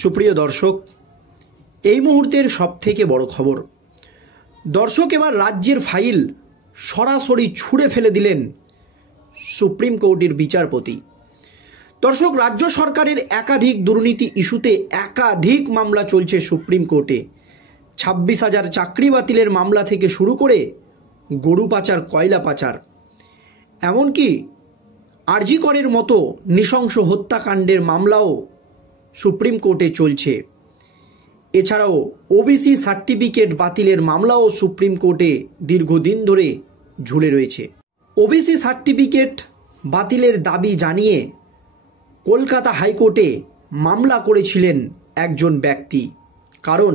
সুপ্রিয় দর্শক, এই মুহূর্তের সবথেকে বড় খবর। দর্শক, এবার রাজ্যের ফাইল সরাসরি ছুঁড়ে ফেলে দিলেন সুপ্রিম কোর্টের বিচারপতি। দর্শক, রাজ্য সরকারের একাধিক দুর্নীতি ইস্যুতে একাধিক মামলা চলছে সুপ্রিম কোর্টে। 26,000 চাকরি বাতিলের মামলা থেকে শুরু করে গরু পাচার, কয়লা পাচার, এমনকি আরজি করের মতো নৃশংস হত্যাকাণ্ডের মামলাও সুপ্রিম কোর্টে চলছে। এছাড়াও ওবিসি সার্টিফিকেট বাতিলের মামলাও সুপ্রিম কোর্টে দীর্ঘদিন ধরে ঝুলে রয়েছে। ওবিসি সার্টিফিকেট বাতিলের দাবি জানিয়ে কলকাতা হাইকোর্টে মামলা করেছিলেন একজন ব্যক্তি। কারণ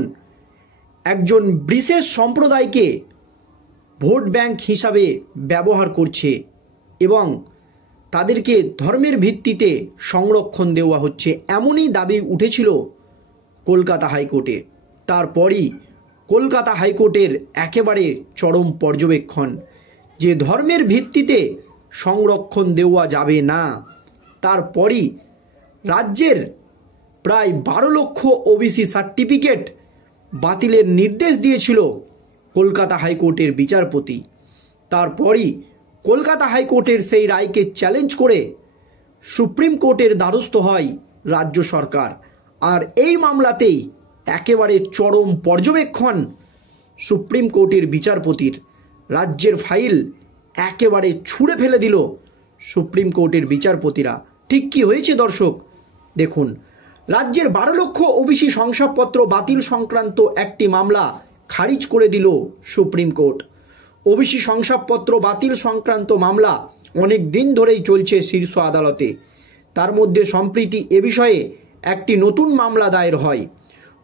একজন বিশেষ সম্প্রদায়কে ভোট ব্যাংক হিসাবে ব্যবহার করছে এবং তাদেরকে ধর্মের ভিত্তিতে সংরক্ষণ দেওয়া হচ্ছে, এমনই দাবি উঠেছিল কলকাতা হাইকোর্টে। তারপরই কলকাতা হাইকোর্টের একেবারে চরম পর্যবেক্ষণ যে ধর্মের ভিত্তিতে সংরক্ষণ দেওয়া যাবে না। তারপরই রাজ্যের প্রায় 12 লক্ষ ওবিসি সার্টিফিকেট বাতিলের নির্দেশ দিয়েছিল কলকাতা হাইকোর্টের বিচারপতি। তারপরই কলকাতা হাইকোর্টের সেই রায়কে চ্যালেঞ্জ করে সুপ্রিম কোর্টের দ্বারস্থ হয় রাজ্য সরকার। আর এই মামলাতেই একেবারে চরম পর্যবেক্ষণ সুপ্রিম কোর্টের বিচারপতির। রাজ্যের ফাইল একেবারে ছুঁড়ে ফেলে দিল সুপ্রিম কোর্টের বিচারপতিরা। ঠিক কী হয়েছে দর্শক দেখুন। রাজ্যের 12 লক্ষ ওবিসি শংসাপত্র বাতিল সংক্রান্ত একটি মামলা খারিজ করে দিল সুপ্রিম কোর্ট। ওবিসি শংসাপত্র বাতিল সংক্রান্ত মামলা অনেক দিন ধরেই চলছে শীর্ষ আদালতে। তার মধ্যে সম্প্রতি এ বিষয়ে একটি নতুন মামলা দায়ের হয়।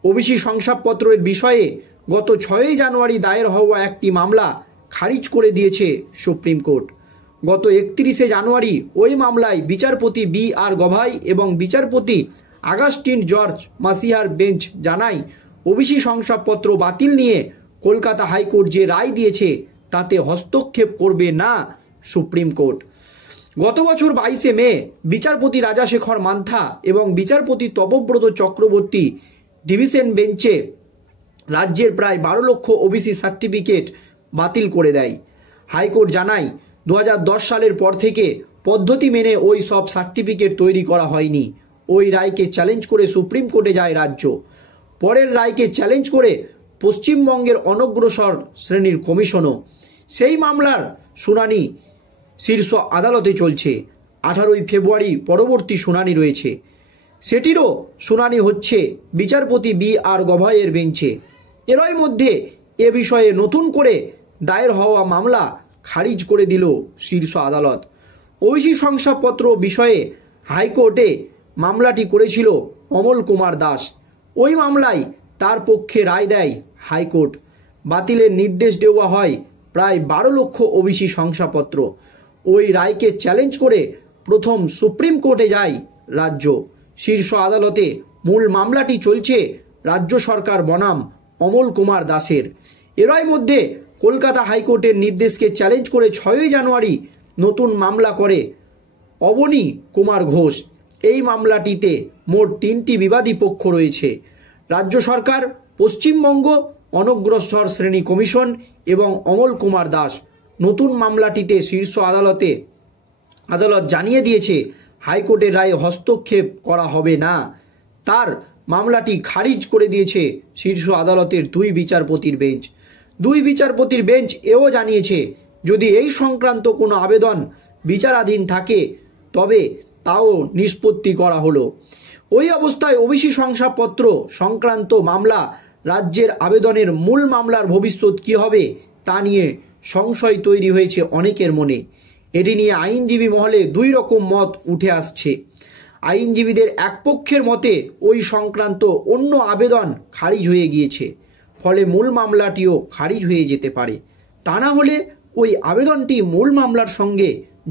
ওবিসি শংসাপত্রের বিষয়ে গত 6 জানুয়ারি দায়ের হওয়া একটি মামলা খারিজ করে দিয়েছে সুপ্রিম কোর্ট। গত 31 জানুয়ারি ওই মামলায় বিচারপতি বি.আর. গভাই এবং বিচারপতি আগাস্টিন জর্জ মাসিহার বেঞ্চ জানায়, ওবিসি শংসাপত্র বাতিল নিয়ে কলকাতা হাইকোর্ট যে রায় দিয়েছে তাতে হস্তক্ষেপ করবে না সুপ্রিম কোর্ট। গত বছর 22 মে বিচারপতি রাজাশেখর মান্থা এবং বিচারপতি তপব্রত চক্রবর্তী ডিভিশন বেঞ্চে রাজ্যের প্রায় 12 লক্ষ ওবিসি সার্টিফিকেট বাতিল করে দেয়। হাইকোর্ট জানায় 2010 সালের পর থেকে পদ্ধতি মেনে ওই সব সার্টিফিকেট তৈরি করা হয়নি। ওই রায়কে চ্যালেঞ্জ করে সুপ্রিম কোর্টে যায় রাজ্য। পরের রায়কে চ্যালেঞ্জ করে পশ্চিমবঙ্গের অনগ্রসর শ্রেণীর কমিশনও। সেই মামলার শুনানি শীর্ষ আদালতে চলছে। 18 ফেব্রুয়ারি পরবর্তী শুনানি রয়েছে। সেটিরও শুনানি হচ্ছে বিচারপতি বি.আর. গভাইয়ের বেঞ্চে। এরই মধ্যে এ বিষয়ে নতুন করে দায়ের হওয়া মামলা খারিজ করে দিল শীর্ষ আদালত। ওবিসি শংসাপত্র বিষয়ে হাইকোর্টে মামলাটি করেছিল অমল কুমার দাস। ওই মামলায় তার পক্ষে রায় দেয় হাইকোর্ট। বাতিলের নির্দেশ দেওয়া হয় প্রায় 12 লক্ষ ওবিসি শংসাপত্র। ওই রায়কে চ্যালেঞ্জ করে প্রথম সুপ্রিম কোর্টে যায় রাজ্য। শীর্ষ আদালতে মূল মামলাটি চলছে রাজ্য সরকার বনাম অমল কুমার দাসের। এরই মধ্যে কলকাতা হাইকোর্টের নির্দেশকে চ্যালেঞ্জ করে 6 জানুয়ারি নতুন মামলা করে অবনী কুমার ঘোষ। এই মামলাটিতে মোট 3টি বিবাদী পক্ষ রয়েছে: রাজ্য সরকার, পশ্চিমবঙ্গ অনগ্রসর শ্রেণী কমিশন এবং অমল কুমার দাস। নতুন মামলাটিতে শীর্ষ আদালত জানিয়ে দিয়েছে হাইকোর্টের রায়ে হস্তক্ষেপ করা হবে না। তার মামলাটি খারিজ করে দিয়েছে শীর্ষ আদালতের 2 বিচারপতির বেঞ্চ। 2 বিচারপতির বেঞ্চ এও জানিয়েছে যদি এই সংক্রান্ত কোনো আবেদন বিচারাধীন থাকে তবে তাও নিষ্পত্তি করা হলো। ওই অবস্থায় ওবিসি শংসাপত্র সংক্রান্ত মামলা রাজ্যের আবেদনের মূল মামলার ভবিষ্যৎ কী হবে তা নিয়ে সংশয় তৈরি হয়েছে অনেকের মনে। এটি নিয়ে আইনজীবী মহলে 2 রকম মত উঠে আসছে। আইনজীবীদের এক পক্ষের মতে ওই সংক্রান্ত অন্য আবেদন খারিজ হয়ে গিয়েছে, ফলে মূল মামলাটিও খারিজ হয়ে যেতে পারে। তা না হলে ওই আবেদনটি মূল মামলার সঙ্গে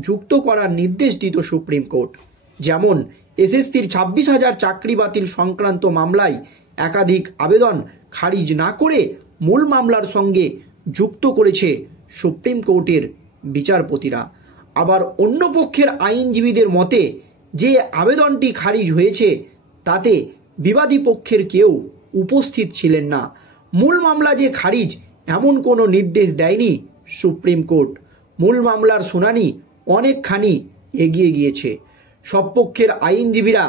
যুক্ত করার নির্দেশ দিত সুপ্রিম কোর্ট। যেমন এসএসসির 26,000 চাকরি বাতিল সংক্রান্ত মামলায় একাধিক আবেদন খারিজ না করে মূল মামলার সঙ্গে যুক্ত করেছে সুপ্রিম কোর্টের বিচারপতিরা। আবার অন্য পক্ষের আইনজীবীদের মতে যে আবেদনটি খারিজ হয়েছে তাতে বিবাদী পক্ষের কেউ উপস্থিত ছিলেন না। মূল মামলা যে খারিজ এমন কোনো নির্দেশ দেয়নি সুপ্রিম কোর্ট। মূল মামলার শুনানি অনেকখানি এগিয়ে গিয়েছে। সব পক্ষের আইনজীবীরা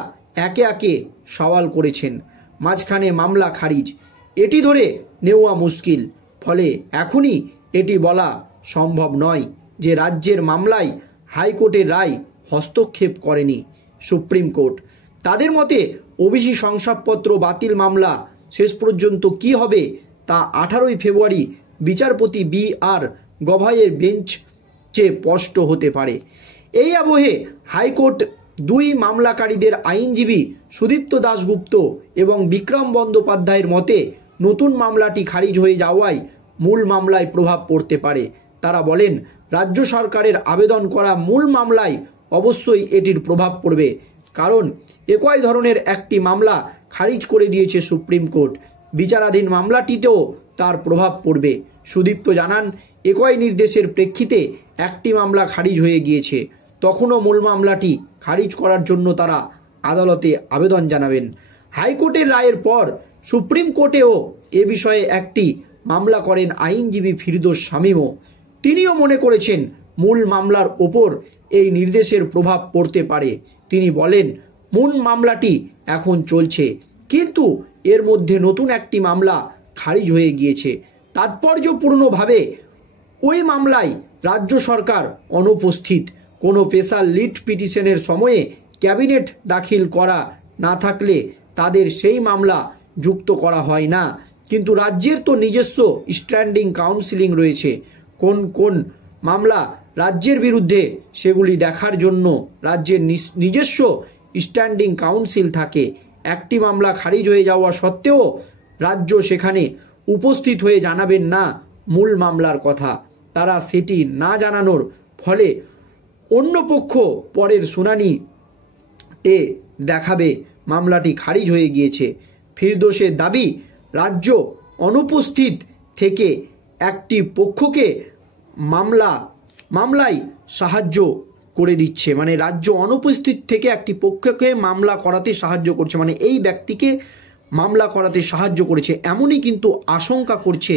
একে একে সওয়াল করেছেন, মাঝখানে মামলা খারিজ, এটি ধরে নেওয়া মুশকিল। ফলে এখনই এটি বলা সম্ভব নয় যে রাজ্যের মামলায় হাইকোর্টের রায় হস্তক্ষেপ করেনি সুপ্রিম কোর্ট। তাদের মতে ওবিসি শংসাপত্র বাতিল মামলা শেষ পর্যন্ত কি হবে তা 18ই ফেব্রুয়ারি বিচারপতি B.R. গভাইয়ের বেঞ্চে স্পষ্ট হতে পারে। এই আবহে হাইকোর্ট দুই মামলাকারীদের আইনজীবী সুদীপ্ত দাশগুপ্ত এবং বিক্রম বন্দ্যোপাধ্যায়ের মতে নতুন মামলাটি খারিজ হয়ে যাওয়ায় মূল মামলায় প্রভাব পড়তে পারে। তারা বলেন, রাজ্য সরকারের আবেদন করা মূল মামলায় অবশ্যই এটির প্রভাব পড়বে, কারণ একই ধরনের একটি মামলা খারিজ করে দিয়েছে সুপ্রিম কোর্ট। বিচারাধীন মামলাটিতেও তার প্রভাব পড়বে। সুদীপ্ত জানান, একই নির্দেশের প্রেক্ষিতে একটি মামলা খারিজ হয়ে গিয়েছে, তখনও মূল মামলাটি খারিজ করার জন্য তারা আদালতে আবেদন জানাবেন। হাইকোর্টের রায়ের পর সুপ্রিম কোর্টেও এ বিষয়ে একটি মামলা করেন আইনজীবী ফিরদৌস শামীমও। তিনিও মনে করেছেন মূল মামলার ওপর এই নির্দেশের প্রভাব পড়তে পারে। তিনি বলেন, মূল মামলাটি এখন চলছে, কিন্তু এর মধ্যে নতুন একটি মামলা খারিজ হয়ে গিয়েছে। তাৎপর্যপূর্ণভাবে ওই মামলায় রাজ্য সরকার অনুপস্থিত। কোনো স্পেশাল লিট পিটিশনের সময়ে ক্যাবিনেট দাখিল করা না থাকলে তাদের সেই মামলা যুক্ত করা হয় না। কিন্তু রাজ্যের তো নিজস্ব স্ট্যান্ডিং কাউন্সিলিং রয়েছে। কোন কোন মামলা রাজ্যের বিরুদ্ধে সেগুলি দেখার জন্য রাজ্যের নিজস্ব স্ট্যান্ডিং কাউন্সিল থাকে। একটি মামলা খারিজ হয়ে যাওয়া সত্ত্বেও রাজ্য সেখানে উপস্থিত হয়ে জানাবেন না মূল মামলার কথা। তারা সেটি না জানানোর ফলে অন্য পক্ষ পরের শুনানিতে দেখাবে মামলাটি খারিজ হয়ে গিয়েছে। ফিরদৌসের দাবি, রাজ্য অনুপস্থিত থেকে একটি পক্ষকে মামলায় সাহায্য করে দিচ্ছে, মানে রাজ্য অনুপস্থিত থেকে একটি পক্ষকে মামলা করাতে সাহায্য করছে, মানে এই ব্যক্তিকে মামলা করাতে সাহায্য করেছে, এমনই কিন্তু আশঙ্কা করছে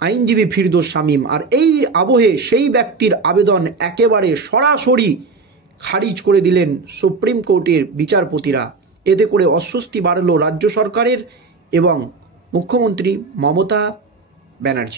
আইনজীবী ফিরদৌস শামীম। আর এই আবহে সেই ব্যক্তির আবেদন একেবারে সরাসরি খারিজ করে দিলেন সুপ্রিম কোর্টের বিচারপতিরা। এতে করে অস্বস্তি বাড়ল রাজ্য সরকারের এবং মুখ্যমন্ত্রী মমতা ব্যানার্জি।